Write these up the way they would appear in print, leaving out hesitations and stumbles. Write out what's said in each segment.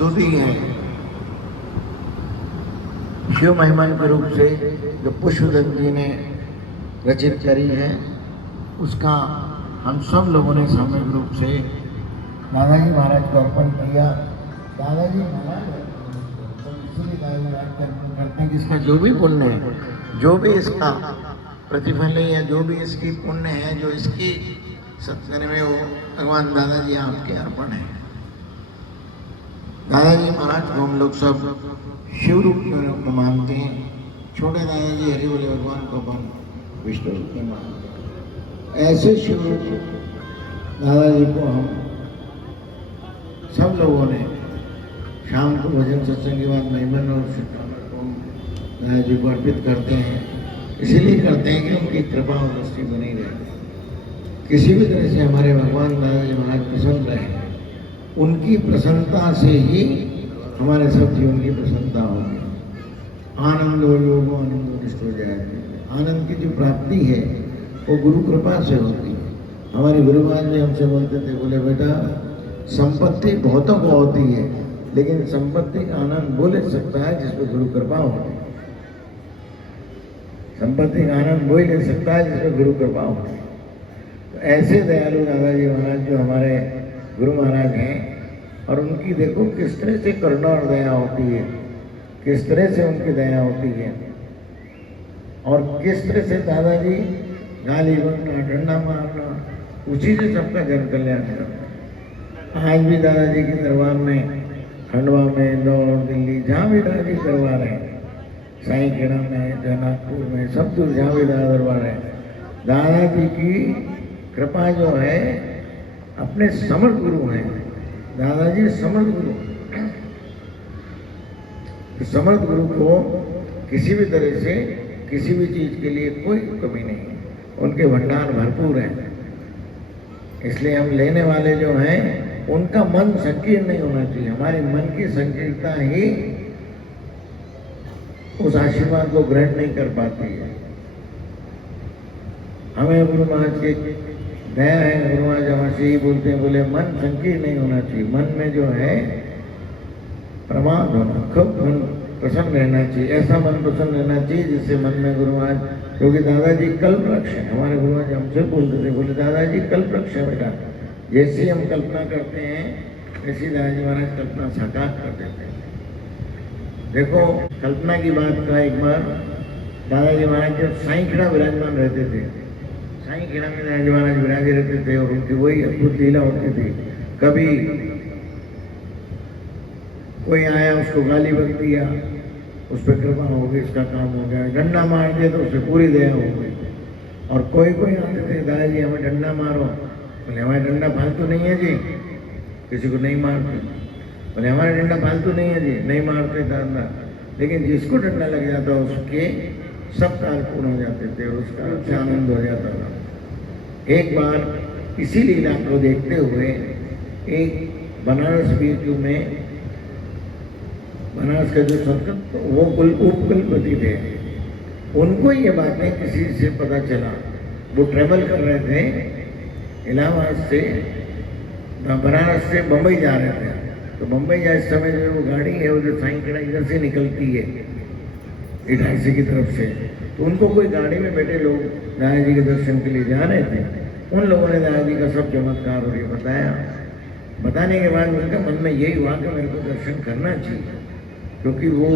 स्तुति है शिव महिमा के रूप से जो पुष्पदत्त जी ने रचित करी है, उसका हम सब लोगों ने सामूहिक रूप से दादाजी महाराज को अर्पण किया। दादाजी महाराज इसलिए दादाजी महाराज को अर्पण करते हैं कि इसका जो भी पुण्य है, जो भी इसका प्रतिफल है या जो भी इसकी पुण्य है, जो इसकी सत्कर्म में, वो भगवान दादाजी आपके अर्पण है। दादाजी महाराज को हम लोग सब शिव रूप में मानते हैं। छोटे दादाजी हरि बोले भगवान को अपन विष्णु रूप में मानते हैं। ऐसे शिव रूप दादाजी को हम सब लोगों ने शाम को भजन सत्संग के बाद महिमन और शुभकामना को दादाजी को अर्पित करते हैं। इसीलिए करते हैं कि उनकी कृपा और दृष्टि बनी रहे, किसी भी तरह से हमारे भगवान दादाजी महाराज प्रसन्न रहे। उनकी प्रसन्नता से ही हमारे सब जीवन की प्रसन्नता होगी। आनंद हो योग आनंद निष्ठ हो जाएगा। आनंद की जो प्राप्ति है वो गुरु कृपा से होती है। हमारे गुरु महाराज जी हमसे बोलते थे, बोले बेटा संपत्ति बहुतों को होती है, लेकिन संपत्ति का आनंद वो ले सकता है जिस पर गुरु कृपा होती है। संपत्ति का आनंद वही ले सकता है जिस पर गुरु कृपा होती है। तो ऐसे दयालु दादाजी महाराज जो हमारे गुरु महाराज हैं, और उनकी देखो किस तरह से करुणा और दया होती है, किस तरह से उनकी दया होती है, और किस तरह से दादाजी गाली बकना, डंडा मारना, उसी से सबका जन कल्याण करना। आज भी दादाजी के दरबार में, खंडवा में, इंदौर, दिल्ली, जहाँ भी दादाजी दरबार है, साईं खेड़ा में, जनाकपुर में, सब दूर जहाँ भी दादा दरबार है, दादाजी की कृपा जो है, अपने समर्थ गुरु हैं दादाजी, समर्थ गुरु। समर्थ गुरु को किसी भी तरह से किसी भी चीज के लिए कोई कमी नहीं है, उनके भंडार भरपूर हैं। इसलिए हम लेने वाले जो हैं उनका मन संकीर्ण नहीं होना चाहिए। हमारे मन की संकीर्णता ही उस आशीर्वाद को ग्रहण नहीं कर पाती है। हमें गुरु महाराज के दया है, गुरु महाराज हमसे ही बोलते हैं, बोले मन संकीर्ण नहीं होना चाहिए। मन में जो है प्रमाद होना, खूब मन प्रसन्न रहना चाहिए। ऐसा मन प्रसन्न रहना चाहिए जिससे मन में गुरु महाराज, क्योंकि दादाजी कल्प वृक्ष है। हमारे गुरु महाराज हमसे बोलते थे, बोले दादाजी कल्प वृक्ष है बेटा, जैसी हम कल्पना करते हैं वैसी दादाजी महाराज कल्पना साकार कर देते हैं। देखो कल्पना की बात का, एक बार दादाजी महाराज जब साईं खेड़ा विराजमान रहते थे, साईं खेड़ा में दादाजी महाराज विराजे रहते थे, और उनकी वही अद्भुत लीला होती थी। कभी कोई आया, उसको गाली बक दिया, उस पर कृपा हो गई, इसका काम हो गया। डंडा मार दिया तो उस पर पूरी दया हो गई। और कोई कोई आते थे, दादाजी हमें डंडा मारो, बोले हमारे डंडा फालतू नहीं है जी, किसी को नहीं मारते। बोले हमारे डंडा फालतू नहीं है जी, नहीं मारते दादा। लेकिन जिसको डंडा लग जाता उसके सब काल पूर्ण हो जाते थे और उसका से आनंद हो जाता था। एक बार इसी लीला को देखते हुए एक बनारस बीजू में, बनारस का जो संत वो उपकुलपति थे, उनको ये बातें किसी से पता चला। वो ट्रेवल कर रहे थे इलाहाबाद से, बनारस से बम्बई जा रहे थे। तो बम्बई जाए समय जो वो गाड़ी है, वो जो साईं खेड़ा इधर से निकलती है इटारसी की तरफ से, तो उनको कोई गाड़ी में बैठे लोग दादाजी के दर्शन के लिए जा रहे थे। उन लोगों ने दादाजी का सब चमत्कार और ये बताया। बताने के बाद उनका मन में यही हुआ कि मेरे को दर्शन करना चाहिए, क्योंकि वो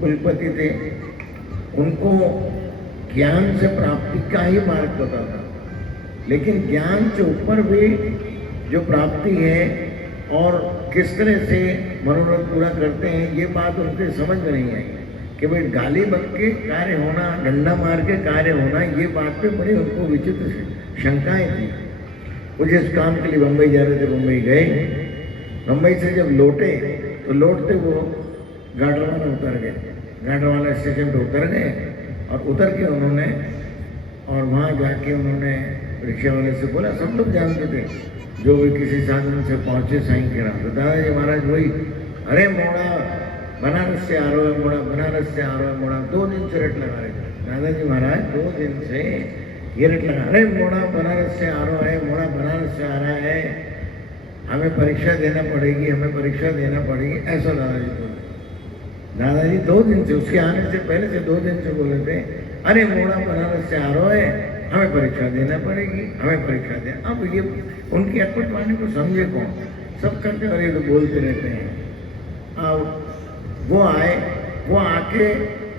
कुलपति थे, उनको ज्ञान से प्राप्ति का ही मार्ग पता था। लेकिन ज्ञान से ऊपर भी जो प्राप्ति है और किस तरह से मनोरथ पूरा करते हैं, ये बात उनके समझ में नहीं आई कि भाई गाली बक के कार्य होना, डंडा मार के कार्य होना, ये बात पे बड़ी उनको विचित्र शंकाएं थी। वो जिस काम के लिए बम्बई जा रहे थे, बम्बई गए, बम्बई से जब लौटे तो लौटते वो गाडरवाला उतर गए, गाडरवाला स्टेशन पे उतर गए, और उतर के उन्होंने, और वहाँ जाके उन्होंने रिक्शा वाले से बोला, सब लोग जानते थे जो भी किसी साधन से पहुँचे साईं खेड़ा, तो दादाजी महाराज वही, अरे मोड़ा बनारस से आ रहा है, मोड़ा बनारस से आ रहा है, मोड़ा 2 दिन से रट लगा रहे थे दादाजी महाराज, 2 दिन से ये रट लगा, अरे मोड़ा बनारस से आ रहा है, मोड़ा बनारस से आ रहा है। हमें परीक्षा देना पड़ेगी, हमें परीक्षा देना पड़ेगी, ऐसा दादाजी बोले। दादाजी 2 दिन से, उसके आने से पहले से 2 दिन से बोले थे, अरे मोड़ा बनारस से आ रहा है, हमें परीक्षा देना पड़ेगी, हमें परीक्षा देना। अब ये उनकी अटपट वाणी को समझे कौन? सब करते और ये तो बोलते रहते हैं। अब वो आए, वो आके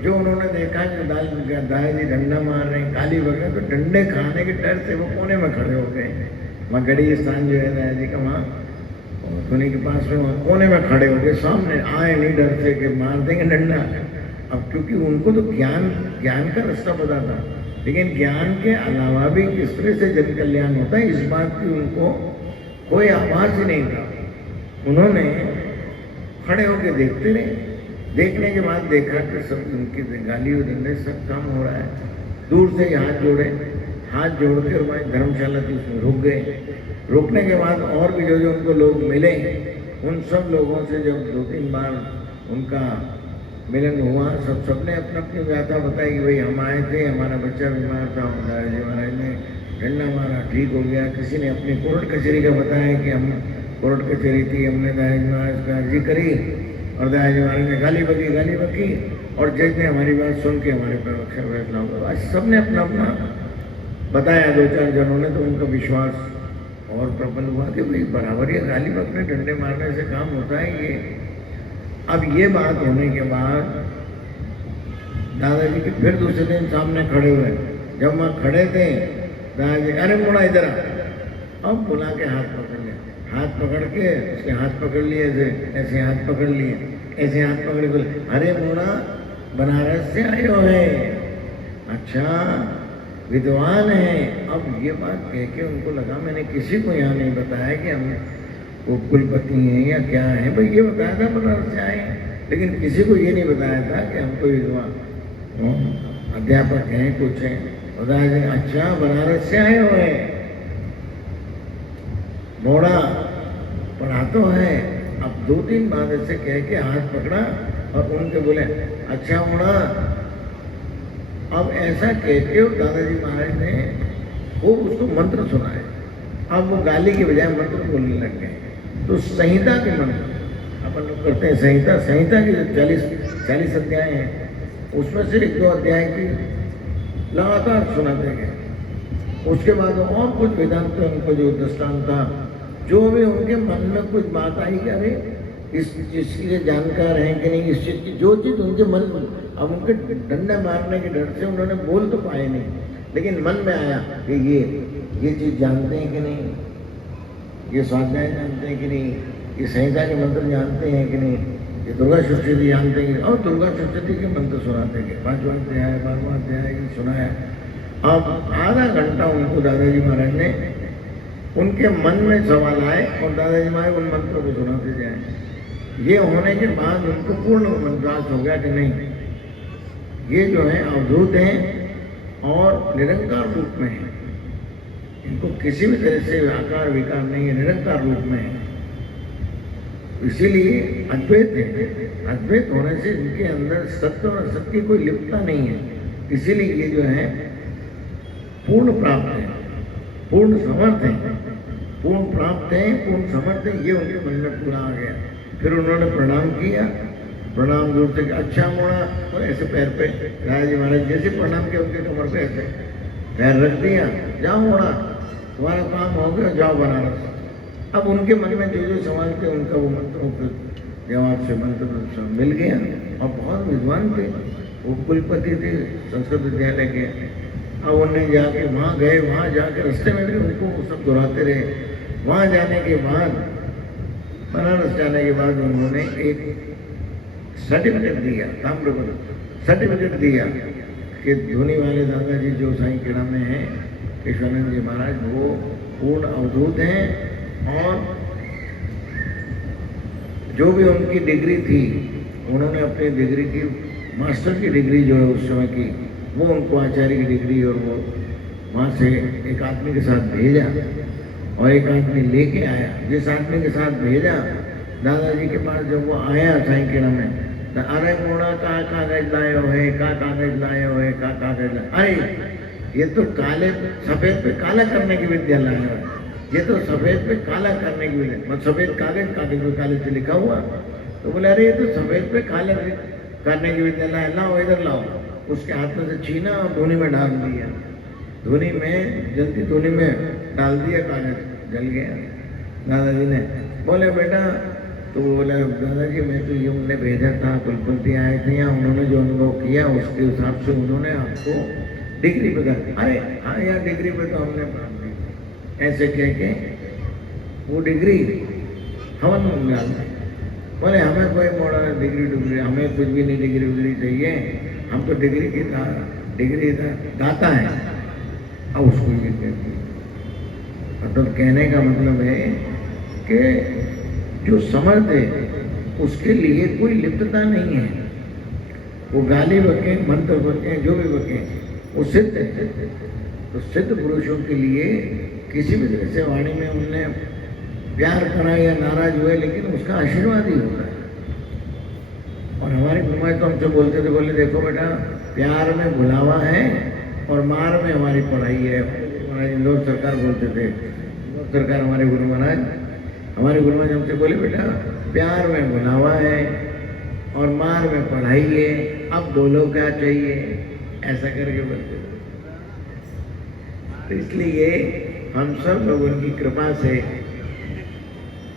जो उन्होंने देखा कि दादाजी डंडा मार रहे हैं, गाली बक रहे हैं, तो डंडे खाने के डर से वो कोने में खड़े हो गए। वहाँ गढ़ी स्थान जो है दादाजी का, वहाँ धोनी के पास में, वहाँ कोने में खड़े हो गए। सामने आए नहीं डर से कि मार देंगे डंडा। अब क्योंकि उनको तो ज्ञान का रास्ता पता था, लेकिन ज्ञान के अलावा भी किस तरह से जन कल्याण होता है, इस बात की उनको कोई आवाज ही नहीं था। उन्होंने खड़े होकर देखते रहे। देखने के बाद देखा कि सब उनकी गाली और डंडे सब काम हो रहा है। दूर से ही हाथ जोड़े, हाथ जोड़कर वहाँ धर्मशाला थी, उसमें रुक गए। रुकने के बाद और भी जो उनको लोग मिले, उन सब लोगों से जब 2-3 बार उनका मिलन हुआ, सबने अपना अपनी गाथा बताई कि भाई हम आए थे, हमारा बच्चा बीमार था, दादाजी महाराज ने डंडा मारा, ठीक हो गया। किसी ने अपनी कोर्ट कचहरी का बताया कि हम कोर्ट कचहरी थी, हमने दादाजी महाराज का अर्जी करी और दादाजी महाराज ने गाली बकी और जज ने हमारी बात सुन के हमारे पर फैसला होगा। आज सबने अपना अपना बताया। 2-4 जनों ने, तो उनका विश्वास और प्रबल हुआ कि भाई बराबर ये गाली बकने डंडे मारने से काम होता है ये। अब ये बात होने के बाद दादाजी के फिर दूसरे दिन सामने खड़े हुए। जब वहाँ खड़े थे, दादाजी अरे मुड़ा इधर आ, अब बुला के हाथ पकड़ लिया। हाथ पकड़ के उसके हाथ पकड़ लिए, ऐसे हाथ पकड़ लिए, ऐसे हाथ पकड़ के, अरे मुड़ा बनारस से आए हो है, अच्छा विद्वान है। अब ये बात कह के उनको लगा मैंने किसी को यहाँ नहीं बताया कि हम वो कुलपति हैं या क्या है। भाई ये बताया था बनारस से आए, लेकिन किसी को ये नहीं बताया था कि हम कोई विद्वान अध्यापक हैं, कुछ हैं। बताया अच्छा बनारस से आए हुए हैं, मोड़ा पढ़ा तो है। अब 2-3 बार ऐसे कह के हाथ पकड़ा और उनके बोले अच्छा मोड़ा। अब ऐसा कह के दादाजी महाराज ने वो उसको मंत्र सुनाए। अब वो गाली के बजाय मंत्र बोलने लग गए। तो संहिता के मंत्र अपन लोग करते हैं, संहिता के जो 40 अध्याय हैं, उसमें से 1-2 अध्याय की लगातार सुनाते गए। उसके बाद और कुछ वेदांत उनको जो दृष्टांत था, जो भी उनके मन में कुछ बात आई कि अरे इस चीज़ के जानकार हैं कि नहीं, इस चीज़ की जो चीज़ उनके मन में, अब उनके डंडा मारने के डर से उन्होंने बोल तो पाए नहीं, लेकिन मन में आया कि ये चीज़ जानते हैं कि नहीं, ये स्वाध्याय जानते हैं कि नहीं, ये संहिता के मंत्र जानते हैं कि नहीं, ये दुर्गा सप्तशती जानते हैं कि नहीं। और दुर्गा सप्तशती के मंत्र सुनाते गए, 5वां अध्याय 12वां अध्याय सुनाया। अब आधा घंटा उनको दादाजी महाराज ने, उनके मन में सवाल आए और दादाजी महाराज उन मंत्रों को सुनाते जाए। ये होने के बाद उनको पूर्ण विश्वास हो गया कि नहीं, ये जो है अवधूत हैं और निरंकार रूप में है, इनको किसी भी तरह से आकार विकार नहीं है, निरंकार रूप में है। इसीलिए अद्वैत है। अद्वैत होने से इनके अंदर सत्य और असत्य की कोई लिप्तता नहीं है। इसीलिए ये जो है पूर्ण प्राप्त है, पूर्ण समर्थ है, पूर्ण प्राप्त है, पूर्ण समर्थ है। ये उनके मन में पूरा आ गया। फिर उन्होंने प्रणाम किया, प्रणाम दूर से अच्छा मोड़ा और ऐसे पैर पे दादाजी महाराज जैसे प्रणाम किया उनके कमर पे ऐसे पैर रख दिया, जाओ मोड़ा तुम्हारा काम हो गया, जाओ बनारस। अब उनके मन में जो सवाल थे उनका वो मंत्रों के जवाब से मंत्र मिल गया। और बहुत विद्वान थे, वो कुलपति थे संस्कृत विद्यालय के। अब उन्हें जाके वहाँ गए, वहाँ जाके रास्ते में भी उनको वो सब दोहराते रहे। वहाँ जाने के बाद, बनारस जाने के बाद उन्होंने एक सर्टिफिकेट दिया, ताम्रपत्र सर्टिफिकेट दिया कि धोनी वाले दादाजी जो साईं खेड़ा में हैं, केशवानंद जी महाराज, वो पूर्ण अवधूत हैं और जो भी उनकी डिग्री थी, उन्होंने अपनी डिग्री की, मास्टर की डिग्री जो है उस समय की, वो उनको आचार्य की डिग्री, और वो वहाँ से एक आदमी के साथ भेजा और एक आदमी लेके आया। जिस आदमी के साथ भेजा, दादाजी के पास जब वो आया साईं खेड़ा में, तो अरे मोड़ा का कागज लाए हो है, का कागज लाए हो है, का कागज लाए, अरे ये तो काले सफेद पे काला करने की विद्या लाया है, ये तो सफेद पे काला करने की वजह, मतलब सफेद कागज, कागज पे काले से लिखा हुआ। तो बोले अरे ये तो सफेद पे काले करने की वजह, लाओ इधर लाओ। उसके हाथ में से छीना और धुनी में डाल दिया, धुनी में जल्दी धुनी में डाल दिया, कागज जल गया। दादाजी ने बोले बेटा, तो बोला दादाजी मैं तो ये उन्होंने भेजा था, कुलपति आए थे यहाँ, उन्होंने जो अनुभव किया उसके हिसाब से उन्होंने आपको डिग्री पे कर। अरे हाँ यार डिग्री पे तो हमने ऐसे कह के वो डिग्री हवन में डाल दी। बोले हमें कोई मॉडल डिग्री हमें कुछ भी नहीं डिग्री चाहिए, हम तो डिग्री की डिग्री दाता है। अब उसको ये मतलब कहने का मतलब है कि जो समर्थ है उसके लिए कोई लिप्तता नहीं है। वो गाली बके, मंत्र बके, जो भी बके, वो सिद्ध है। तो सिद्ध पुरुषों के लिए किसी भी तरह से वाणी में उनने प्यार करा या नाराज हुए, लेकिन उसका आशीर्वाद ही होता है। और हमारे गुरुमाई तो हमसे बोलते थे, बोले देखो बेटा प्यार में भुलावा है और मार में हमारी पढ़ाई है। हमारे इंदौर सरकार बोलते थे, इंदौर सरकार हमारे गुरु महाराज हमसे बोले बेटा प्यार में भुलावा है और मार में पढ़ाई है, अब बोलो क्या चाहिए, ऐसा करके बोलते। तो इसलिए हम सब लोग उनकी कृपा से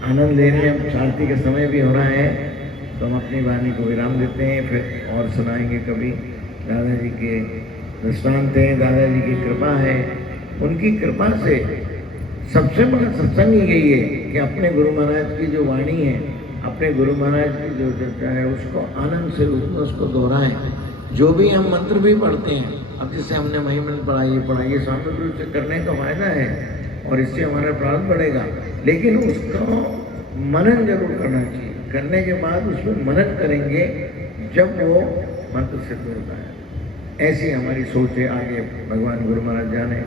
आनंद ले रहे हैं। शांति का समय भी हो रहा है, तो हम अपनी वाणी को विराम देते हैं, फिर और सुनाएंगे कभी। दादाजी के दृष्टांत हैं, दादाजी की कृपा है। उनकी कृपा से सबसे बड़ा सत्संग यही है कि अपने गुरु महाराज की जो वाणी है, अपने गुरु महाराज की जो चर्चा है, उसको आनंद से उसको दोहराएं। जो भी हम मंत्र भी पढ़ते हैं, अब जैसे हमने महिमंत्र पढ़ाइए स्वाभाविक रूप से करने का फायदा है और इससे हमारा प्रारंभ बढ़ेगा, लेकिन उसको मनन जरूर करना चाहिए। करने के बाद उसमें मनन करेंगे जब वो मंत्र सिद्ध होता है। ऐसी हमारी सोच है, आगे भगवान गुरु महाराज जाने।